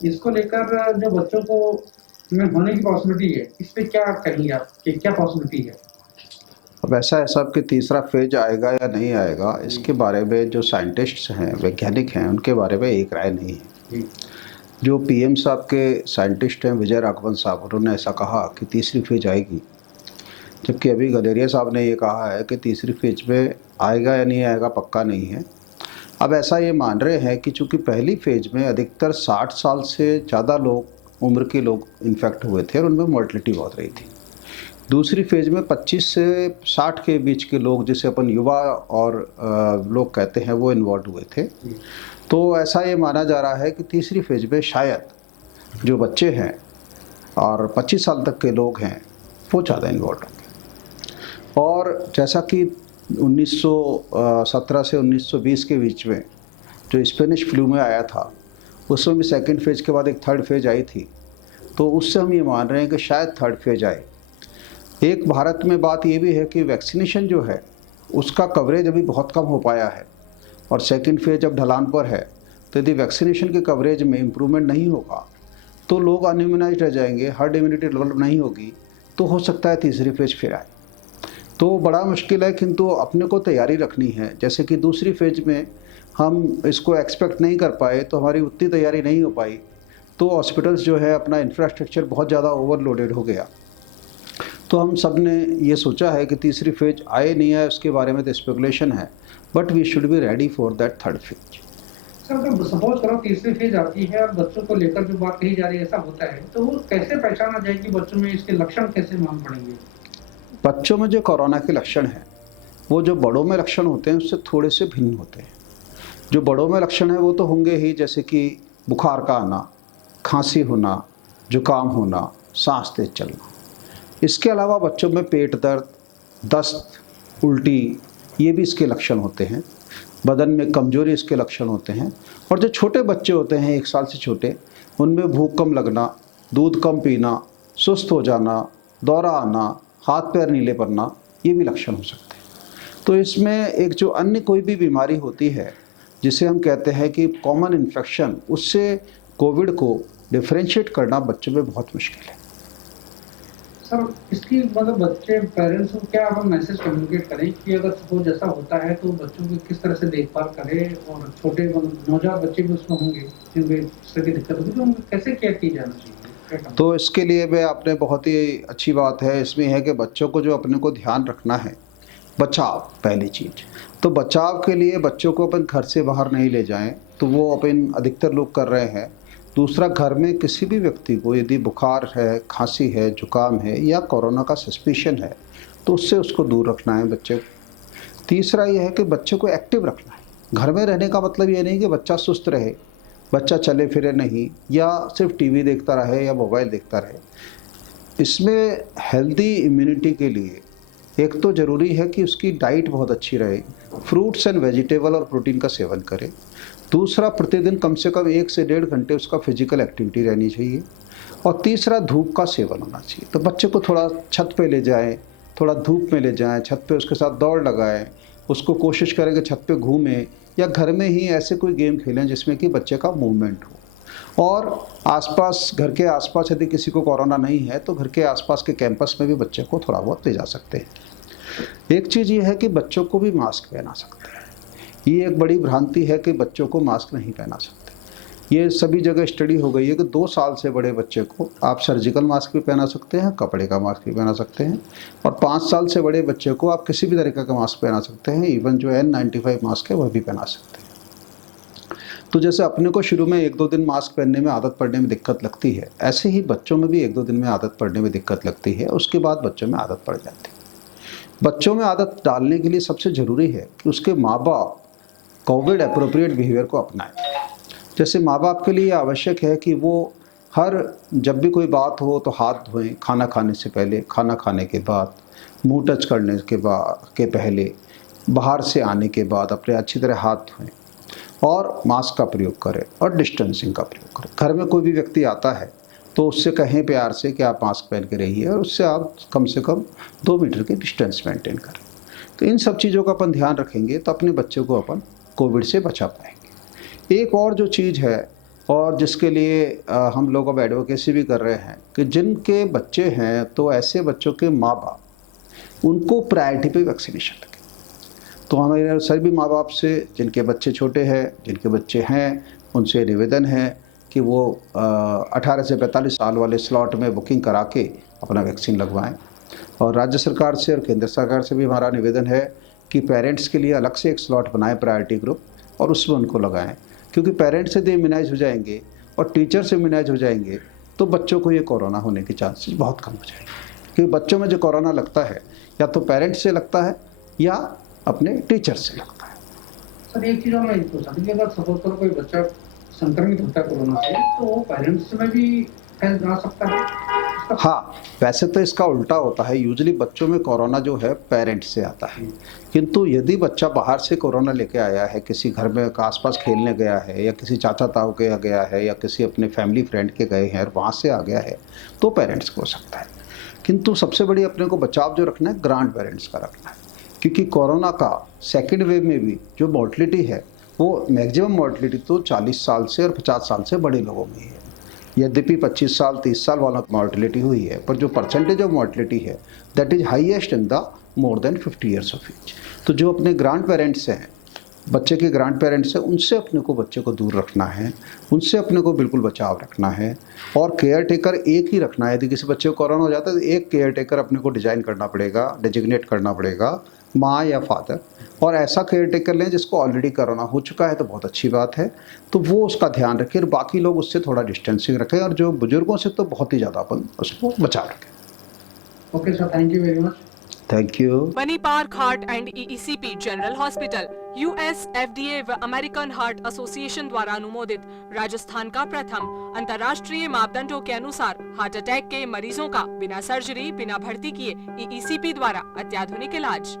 इसको लेकर जो बच्चों को में होने की पॉसिबिलिटी है, इस पे क्या कहेंगे आप कि क्या पॉसिबिलिटी है? अब ऐसा है साहब कि तीसरा फेज आएगा या नहीं आएगा, इसके बारे में जो साइंटिस्ट्स हैं, वैज्ञानिक हैं, उनके बारे में एक राय नहीं है। जो पीएम साहब के साइंटिस्ट हैं विजय राघवन साहब, उन्होंने ऐसा कहा कि तीसरी फेज आएगी, जबकि अभी गलेरिया साहब ने ये कहा है कि तीसरी फेज में आएगा या नहीं आएगा पक्का नहीं है। अब ऐसा ये मान रहे हैं कि चूँकि पहली फेज में अधिकतर 60 साल से ज़्यादा उम्र के लोग इन्फेक्ट हुए थे और उनमें मोर्टलिटी बहुत रही थी। दूसरी फेज में 25 से 60 के बीच के लोग, जिसे अपन युवा और लोग कहते हैं, वो इन्वॉल्व हुए थे। तो ऐसा ये माना जा रहा है कि तीसरी फेज में शायद जो बच्चे हैं और 25 साल तक के लोग हैं वो ज़्यादा इन्वॉल्व होंगे। और जैसा कि 1917 से 1920 के बीच में जो स्पेनिश फ्लू में आया था, उसमें भी सेकेंड फेज के बाद एक थर्ड फेज आई थी, तो उससे हम ये मान रहे हैं कि शायद थर्ड फेज आए। एक भारत में बात ये भी है कि वैक्सीनेशन जो है उसका कवरेज अभी बहुत कम हो पाया है, और सेकंड फेज अब ढलान पर है, तो यदि वैक्सीनेशन के कवरेज में इम्प्रूवमेंट नहीं होगा तो लोग अनइम्यूनाइज रह जाएंगे, हर्ड इम्यूनिटी डेवलप नहीं होगी, तो हो सकता है तीसरी फेज फिर आए। तो बड़ा मुश्किल है, किंतु अपने को तैयारी रखनी है। जैसे कि दूसरी फेज में हम इसको एक्सपेक्ट नहीं कर पाए, तो हमारी उतनी तैयारी नहीं हो पाई, तो हॉस्पिटल्स जो है अपना इंफ्रास्ट्रक्चर बहुत ज़्यादा ओवरलोडेड हो गया। तो हम सब ने ये सोचा है कि तीसरी फेज आए नहीं आए उसके बारे में तो स्पेकुलेशन है, but we should be ready for that third phase. Sir, अगर सपोज करो तीसरी फेज आती है और बच्चों को लेकर जो बात कही जा रही है ऐसा होता है, तो वो कैसे पहचाना जाए कि बच्चों में इसके लक्षण कैसे मालूम पड़ेंगे? बच्चों में जो कोरोना के लक्षण हैं वो जो बड़ों में लक्षण होते हैं उससे थोड़े से भिन्न होते हैं। जो बड़ों में लक्षण है वो तो होंगे ही, जैसे कि बुखार का आना, खांसी होना, जुकाम होना, सांस तेज चलना। इसके अलावा बच्चों में पेट दर्द, दस्त, उल्टी, ये भी इसके लक्षण होते हैं। बदन में कमजोरी इसके लक्षण होते हैं। और जो छोटे बच्चे होते हैं 1 साल से छोटे, उनमें भूख कम लगना, दूध कम पीना, सुस्त हो जाना, दौरा आना, हाथ पैर नीले पड़ना, ये भी लक्षण हो सकते हैं। तो इसमें एक जो अन्य कोई भी बीमारी होती है जिसे हम कहते हैं कि कॉमन इन्फेक्शन, उससे कोविड को डिफरेंशिएट करना बच्चों में बहुत मुश्किल है। सर, इसकी मतलब बच्चे पेरेंट्स को क्या हम मैसेज कम्युनिकेट करें कि अगर सपोज जैसा होता है तो बच्चों की किस तरह से देखभाल करें, और छोटे नवजात बच्चे भी उसमें होंगे जिनको इस तरह की दिक्कत होगी, तो उनको कैसे केयर की जाना चाहिए? क्या करना? तो इसके लिए मैं आपने बहुत ही अच्छी बात है इसमें है कि बच्चों को जो अपने को ध्यान रखना है, बचाव पहली चीज़। तो बचाव के लिए बच्चों को अपन घर से बाहर नहीं ले जाएं, तो वो अपन अधिकतर लोग कर रहे हैं। दूसरा, घर में किसी भी व्यक्ति को यदि बुखार है, खांसी है, जुकाम है या कोरोना का सस्पिशन है, तो उससे उसको दूर रखना है बच्चे को। तीसरा ये है कि बच्चे को एक्टिव रखना है। घर में रहने का मतलब ये नहीं कि बच्चा सुस्त रहे, बच्चा चले फिरे नहीं, या सिर्फ टीवी देखता रहे या मोबाइल देखता रहे। इसमें हेल्दी इम्यूनिटी के लिए एक तो ज़रूरी है कि उसकी डाइट बहुत अच्छी रहे, फ्रूट्स एंड वेजिटेबल और प्रोटीन का सेवन करे। दूसरा, प्रतिदिन कम से कम 1 से 1.5 घंटे उसका फिजिकल एक्टिविटी रहनी चाहिए। और तीसरा, धूप का सेवन होना चाहिए। तो बच्चे को थोड़ा छत पे ले जाएं, थोड़ा धूप में ले जाएं, छत पे उसके साथ दौड़ लगाएं, उसको कोशिश करें कि छत पे घूमें, या घर में ही ऐसे कोई गेम खेलें जिसमें कि बच्चे का मूवमेंट हो। और आसपास, घर के आसपास यदि किसी को कोरोना नहीं है तो घर के आसपास के कैंपस में भी बच्चे को थोड़ा बहुत ले जा सकते हैं। एक चीज़ ये है कि बच्चों को भी मास्क पहना सकते हैं। ये एक बड़ी भ्रांति है कि बच्चों को मास्क नहीं पहना सकते। ये सभी जगह स्टडी हो गई है कि 2 साल से बड़े बच्चे को आप सर्जिकल मास्क भी पहना सकते हैं, कपड़े का मास्क भी पहना सकते हैं, और 5 साल से बड़े बच्चे को आप किसी भी तरीके का मास्क पहना सकते हैं, इवन जो N95 मास्क है वह भी पहना सकते हैं। तो जैसे अपने को शुरू में 1-2 दिन मास्क पहनने में आदत पड़ने में दिक्कत लगती है, ऐसे ही बच्चों में भी 1-2 दिन में आदत पड़ने में दिक्कत लगती है, उसके बाद बच्चों में आदत पड़ जाती है। बच्चों में आदत डालने के लिए सबसे ज़रूरी है कि उसके माँ बाप कोविड एप्रोप्रिएट बिहेवियर को अपनाएं। जैसे माँ बाप के लिए आवश्यक है कि वो जब भी कोई बात हो तो हाथ धोएं, खाना खाने से पहले, खाना खाने के बाद, मुंह टच करने के पहले, बाहर से आने के बाद अपने अच्छी तरह हाथ धोएं, और मास्क का प्रयोग करें और डिस्टेंसिंग का प्रयोग करें। घर में कोई भी व्यक्ति आता है तो उससे कहें प्यार से कि आप मास्क पहन के रहिए, और उससे आप कम से कम 2 मीटर की डिस्टेंस मेंटेन करें। तो इन सब चीज़ों का अपन ध्यान रखेंगे तो अपने बच्चे को अपन कोविड से बचा पाएंगे। एक और जो चीज़ है और जिसके लिए हम लोग अब एडवोकेसी भी कर रहे हैं कि जिनके बच्चे हैं तो ऐसे बच्चों के माँ बाप उनको प्रायोरिटी पे वैक्सीनेशन लगे। तो हमारे सभी माँ बाप से जिनके बच्चे छोटे हैं, जिनके बच्चे हैं, उनसे निवेदन है कि वो 18 से 45 साल वाले स्लॉट में बुकिंग करा के अपना वैक्सीन लगवाएं। और राज्य सरकार से और केंद्र सरकार से भी हमारा निवेदन है कि पेरेंट्स के लिए अलग से एक स्लॉट बनाएं प्रायोरिटी ग्रुप और उसमें उनको लगाएं, क्योंकि पेरेंट्स से इम्यूनाइज हो जाएंगे और टीचर से इम्यूनाइज हो जाएंगे तो बच्चों को ये कोरोना होने के चांसेस बहुत कम हो जाएंगे। क्योंकि बच्चों में जो कोरोना लगता है या तो पेरेंट्स से लगता है या अपने टीचर से लगता है। सर एक चीज़ और मैं पूछा था कि अगर सपोज करो कोई बच्चा संक्रमित होता है कोरोना से तो वो पेरेंट्स में भी फैल जा सकता है? हाँ, वैसे तो इसका उल्टा होता है। यूजुअली बच्चों में कोरोना जो है पेरेंट्स से आता है, किंतु यदि बच्चा बाहर से कोरोना लेके आया है, किसी घर में आसपास खेलने गया है या किसी चाचा ताऊ के गया है या किसी अपने फैमिली फ्रेंड के गए हैं और वहाँ से आ गया है तो पेरेंट्स को हो सकता है। किंतु सबसे बड़ी अपने को बचाव जो रखना है ग्रांड पेरेंट्स का रखना है, क्योंकि कोरोना का सेकेंड वेव में भी जो मॉर्टलिटी है वो मैक्सिमम मॉर्टलिटी तो 40 साल से और 50 साल से बड़े लोगों में ही है। यद्यपि 25 साल 30 साल वाला मॉर्टलिटी हुई है, पर जो परसेंटेज ऑफ मॉर्टलिटी है that is highest in the more than 50 years of age. तो जो अपने ग्रांड पेरेंट्स हैं, बच्चे के ग्रांड पेरेंट्स हैं, उनसे अपने को बच्चे को दूर रखना है, उनसे अपने को बिल्कुल बचाव रखना है। और केयर टेकर एक ही रखना है। यदि किसी बच्चे को कोरोना हो जाता है तो एक केयर टेकर अपने को डिजाइन करना पड़ेगा, डेजिग्नेट करना पड़ेगा, माँ या फादर, और ऐसा केयर टेकर लें जिसको ऑलरेडी कोरोना हो चुका है तो बहुत अच्छी बात है, तो वो उसका ध्यान रखें और बाकी लोग उससे थोड़ा डिस्टेंसिंग रखें, और जो बुजुर्गों से तो बहुत ही ज़्यादा अपन उसको बचा रखें। Okay sir, thank you very much. Thank you. Money park heart and EECP general hospital US FDA व अमेरिकन हार्ट एसोसिएशन द्वारा अनुमोदित राजस्थान का प्रथम अंतर्राष्ट्रीय मापदंडों के अनुसार हार्ट अटैक के मरीजों का बिना सर्जरी बिना भर्ती किए EECP द्वारा अत्याधुनिक इलाज।